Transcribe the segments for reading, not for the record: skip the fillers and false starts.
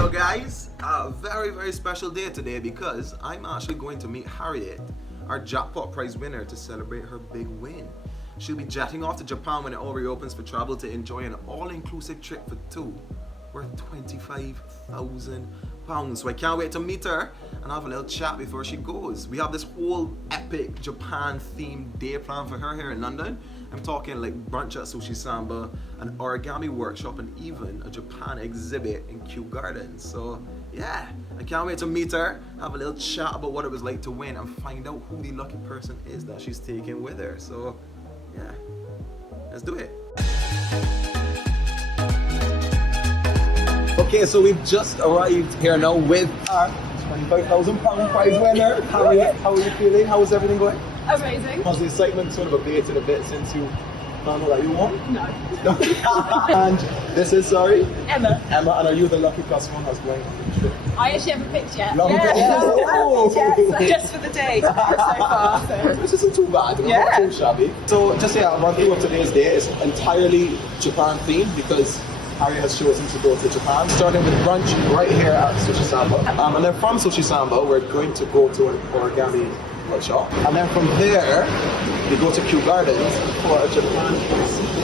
Hello guys, a very special day today because I'm actually going to meet Harriet, our jackpot prize winner, to celebrate her big win. She'll be jetting off to Japan when it all reopens for travel to enjoy an all-inclusive trip for two worth £25,000. So I can't wait to meet her and have a little chat before she goes. We have this whole epic Japan themed day planned for her here in London. I'm talking like brunch at Sushi Samba, an origami workshop, and even a Japan exhibit in Kew Gardens. So yeah, I can't wait to meet her, have a little chat about what it was like to win, and find out who the lucky person is that she's taking with her. So yeah, let's do it. Okay, so we've just arrived here now with our £25,000 prize winner, Harriet. How are you feeling? How is everything going? Amazing. Has the excitement sort of abated a bit since you found out that you won? No. And this is, sorry? Emma. Emma, and are you the lucky customer who's going on the trip? I actually haven't picked yet. Oh. Just for the day so far. So. This isn't too bad. It's not too shabby. So just a run through of today's day is entirely Japan themed because Harriet has chosen to go to Japan, starting with brunch right here at Sushi Samba. And then from Sushi Samba, we're going to go to an Origami Workshop. And then from there, we go to Kew Gardens for a Japan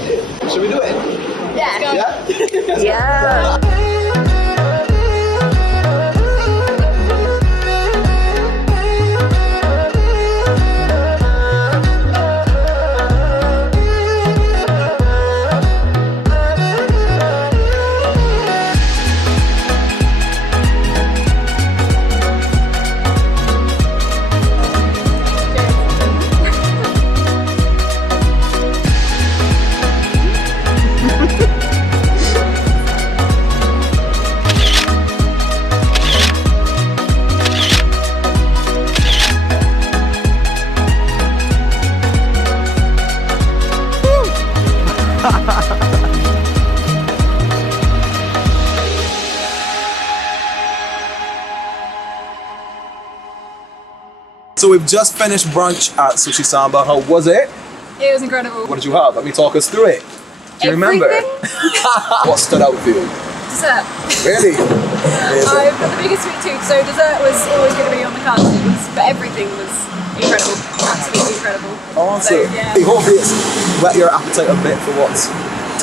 day. Should we do it? Yeah. Yeah? So we've just finished brunch at Sushi Samba. How was it? It was incredible. What did you have? Let me talk us through it. Do you remember? What stood out for you? Dessert. Really? I've got the biggest sweet tooth, so dessert was always going to be on the cards, but everything was incredible. Absolutely incredible. Awesome. So, yeah. Hopefully it's whet your appetite a bit for what's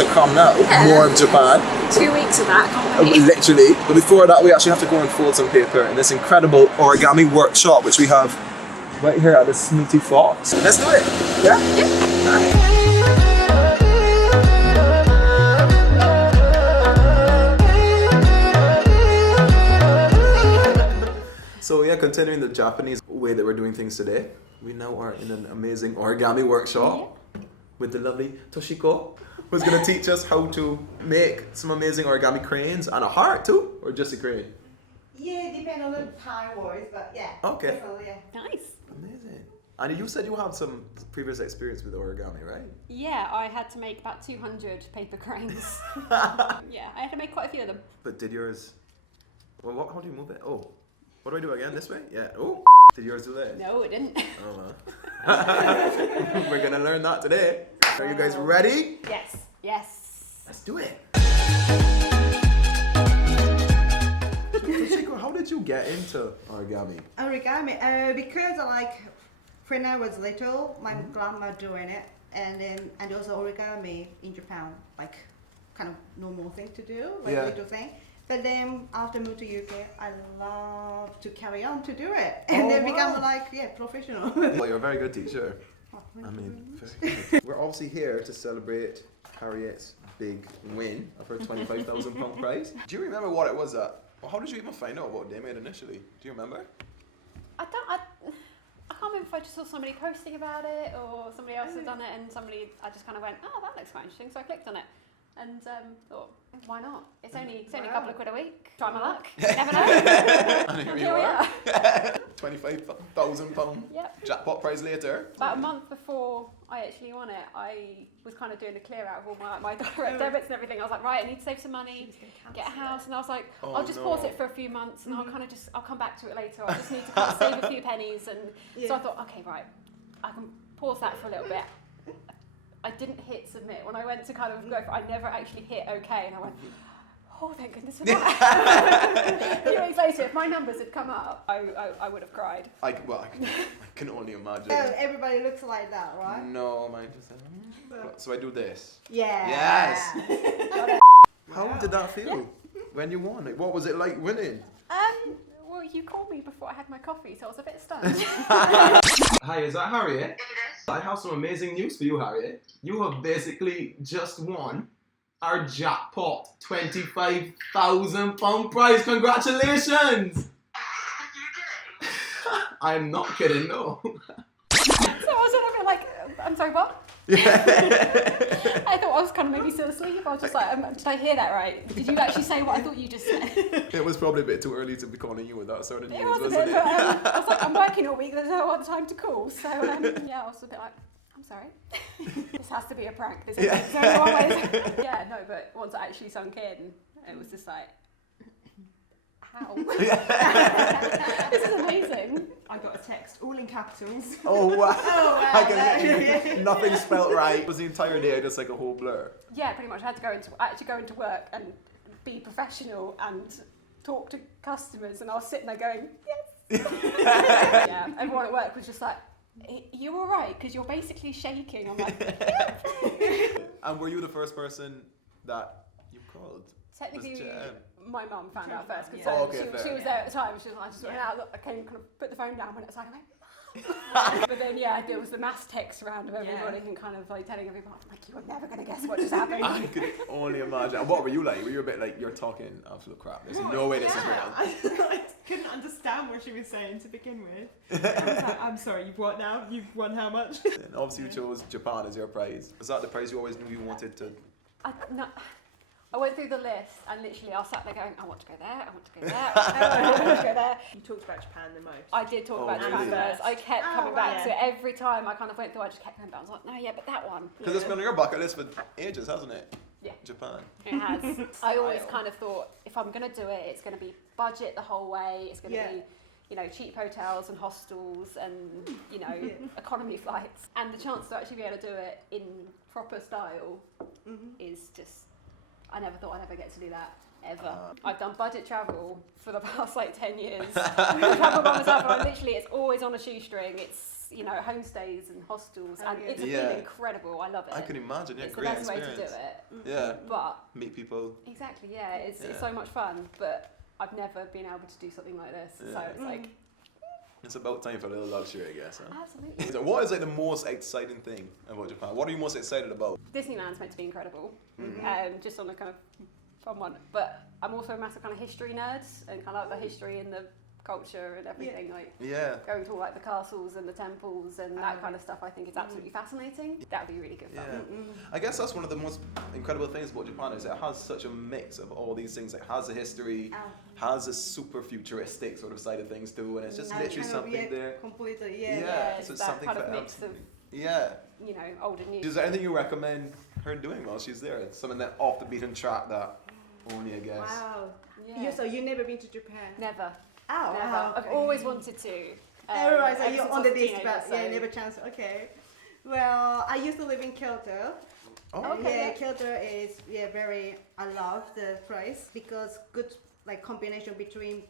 to come now. Yeah. More of Japan. 2 weeks of that, can't we? Literally. But before that, we actually have to go and fold some paper in this incredible Origami Workshop, which we have right here at the Snooty Fox. Let's do it. Yeah? Yeah. So yeah, continuing the Japanese way that we're doing things today, we now are in an amazing origami workshop with the lovely Toshiko, who's going to teach us how to make some amazing origami cranes and a heart too, or just a crane? Yeah, depends on the time wise, but yeah. Okay. Definitely, yeah. Nice. Amazing. And you said you had some previous experience with origami, right? Yeah, I had to make about 200 paper cranes. Yeah, I had to make quite a few of them. But did yours... Well, how do you move it? Oh, what do I do again? This way? Yeah. Oh, did yours do that? No, it didn't. Oh, well. We're going to learn that today. Are you guys ready? Yes. Yes. Let's do it. Toshiko, how did you get into origami? Origami, because when I was little, my grandma doing it, and also origami in Japan, like kind of normal thing to do, like little thing. But then after moved to UK, I love to carry on to do it, and then become professional. Well, you're a very good teacher. I mean, very good. We're obviously here to celebrate Harriet's big win of her £25,000 prize. Do you remember what it was at? How did you even find out about DAYMADE initially? Do you remember? I can't remember if I just saw somebody posting about it or somebody else had done it, and I just kind of went, oh, that looks quite interesting, so I clicked on it and thought, why not? It's only a couple of quid a week. Try my luck. You never know. And here you we are. £25,000 Yep. jackpot prize later. About a month before I actually won it, I was kind of doing a clear out of all my direct debits and everything. I was like, right, I need to save some money, get a house, and I was like, I'll just pause it for a few months, and I'll come back to it later. I just need to kind of save a few pennies, and so I thought, okay, right, I can pause that for a little bit. I didn't hit submit when I went to kind of go for. I never actually hit OK, and I went, oh, thank goodness for that. A few weeks later, if my numbers had come up, I would have cried. I can only imagine. Oh, everybody looks like that, right? No, mine just so I do this. Yeah. Yes. How did that feel when you won? Like, what was it like winning? Well, you called me before I had my coffee, so I was a bit stunned. Hi, is that Harriet? I have some amazing news for you, Harriet. You have basically just won our jackpot £25,000 prize. Congratulations! I'm not kidding, no. So I was a little bit like, I'm sorry, what? Yeah. I thought I was kind of maybe still asleep. I was just like, did I hear that right? Did you actually say what I thought you just said? It was probably a bit too early to be calling you with that sort of news, It was a wasn't bit, it? but I was like, I'm working all week, there's no other time to call. So yeah, I was a bit like, I'm sorry. This has to be a prank. There's only one way. Yeah, no, but once it actually sunk in, it was just like, how? This is amazing. I got a text, all in capitals. Oh wow! Oh, wow. I can literally, nothing spelt right. Was the entire day just like a whole blur? Yeah, pretty much. I had to go into work and be professional and talk to customers, and I was sitting there going, yes. Yeah, everyone at work was just like, you all right? Because you're basically shaking. I'm like, yep. And were you the first person that you called? Technically, my mum found out first because Oh, okay, she was there at the time. She was like, I just went out, I came, kind of put the phone down when it was like, but then yeah, there was the mass text around of everybody and kind of like telling everyone, like, you were never gonna guess what just happened. I could only imagine. And what were you like? Were you a bit like, you're talking absolute crap? There's no way this is real. I couldn't understand what she was saying to begin with. I was like, I'm sorry, you've what now? You've won how much? And obviously you chose Japan as your prize. Was that the prize you always knew you wanted to? I went through the list and literally I was sat there going, I want to go there, I want to go there, I want to go there. You talked about Japan the most. I did talk about Japan really? first. I kept coming back wow. to it every time I kind of went through. I just kept going back. I was like, no, yeah, but that one. Because it's been on your bucket list for ages, hasn't it? Yeah. Japan. It has. I always kind of thought if I'm going to do it, it's going to be budget the whole way. It's going to be, you know, cheap hotels and hostels and, you know, economy flights. And the chance to actually be able to do it in proper style is just, I never thought I'd ever get to do that, ever. I've done budget travel for the past like 10 years. I've travelled by myself and literally it's always on a shoestring. It's, you know, homestays and hostels and it's been incredible. I love it. I can imagine, yeah, it's great the best experience. way to do it. Yeah. But meet people. exactly, yeah, it's so much fun. But I've never been able to do something like this. Yeah. So it's like, It's about time for a little luxury, I guess. Huh? absolutely. So what is like the most exciting thing about Japan? What are you most excited about? Disneyland's meant to be incredible, just on a kind of fun one. But I'm also a massive kind of history nerd and kind of like the history and the culture and everything. Like going to all like the castles and the temples and that kind of stuff. I think is absolutely fascinating. That would be really good fun. I guess that's one of the most incredible things about Japan is it has such a mix of all these things. It has a history, has a super futuristic sort of side of things too, and it's just literally something there. Completely, It's so it's that something kind of for mix of you know, old and new. Is there anything you recommend her doing while she's there? It's something that off the beaten track that only I guess. Wow. Yeah. So you've never been to Japan? Never. Oh, Never. wow. I've always wanted to. Right, so ever you're since on I the was a list, teenager, but so- never chance. Okay. Well, I used to live in Kyoto. Oh, okay. Kyoto is very. I love the place because good like combination between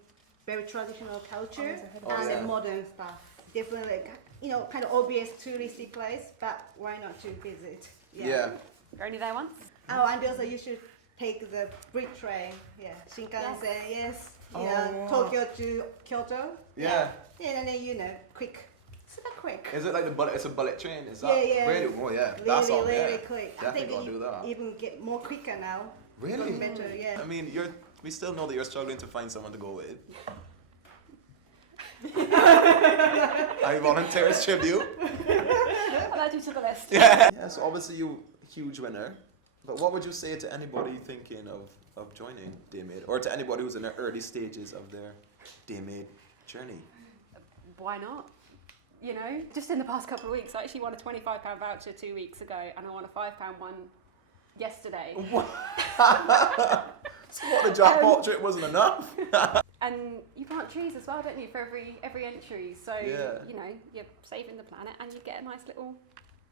very traditional culture and the modern stuff. Definitely, like, you know, kind of obvious touristy place, but why not to visit? Yeah. You're only there once? Oh, and also you should take the Brit train. Yeah, Shinkansen. Yes. Yeah, Tokyo to Kyoto. Yeah. And then quick. Super quick. Is it like it's a bullet train? Is that Yeah. really? Oh yeah. Really, That's all. really quick. I Definitely think gonna do that. even get more quicker now. Really? Better, yeah. I mean, we still know that you're struggling to find someone to go with. I volunteer as tribute. I'll add you to the list. Yeah, so obviously you huge winner. But what would you say to anybody thinking of joining DAYMADE? Or to anybody who's in the early stages of their DAYMADE journey? Why not? You know, just in the past couple of weeks, I actually won a £25 voucher 2 weeks ago and I won a £5 one yesterday. So what, the jackpot trick wasn't enough? And you plant trees as well, don't you, for every entry. So, you know, you're saving the planet and you get a nice little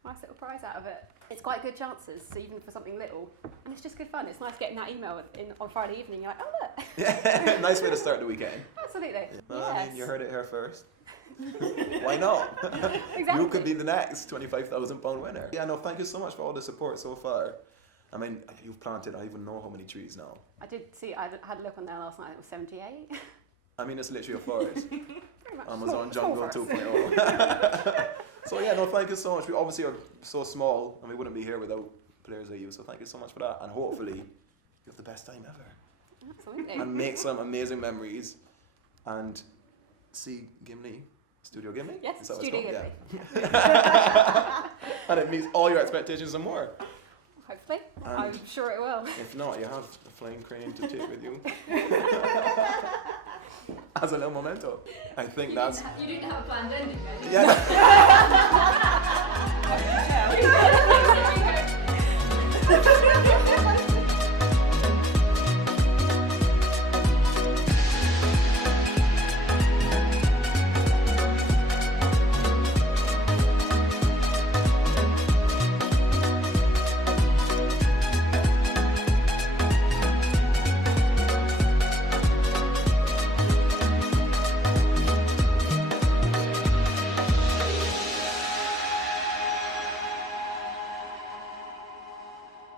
nice little prize out of it. It's quite good chances, so even for something little, and it's just good fun. It's nice getting that email on Friday evening. You're like, oh look. Yeah, nice way to start the weekend. Absolutely. Well, Yes. I mean, you heard it here first. Why not? Exactly. You could be the next £25,000 winner. Yeah, no, thank you so much for all the support so far. I mean, you've planted, I don't even know how many trees now. I did see, I had a look on there last night, it was 78. I mean, it's literally a forest. Very much Amazon small Jungle for us. 2.0. So yeah, no, thank you so much. We obviously are so small and we wouldn't be here without players like you. So thank you so much for that. And hopefully you have the best time ever. Absolutely. And make some amazing memories. And see Gimli, Studio Gimli? Yes, Is that what it's Studio called? Gimli. Yeah. And it meets all your expectations and more. Hopefully. And I'm sure it will. if not, you have a flying crane to take with you. As a little memento. I think that's... You didn't have a planned ending, did you? Yeah. Yeah.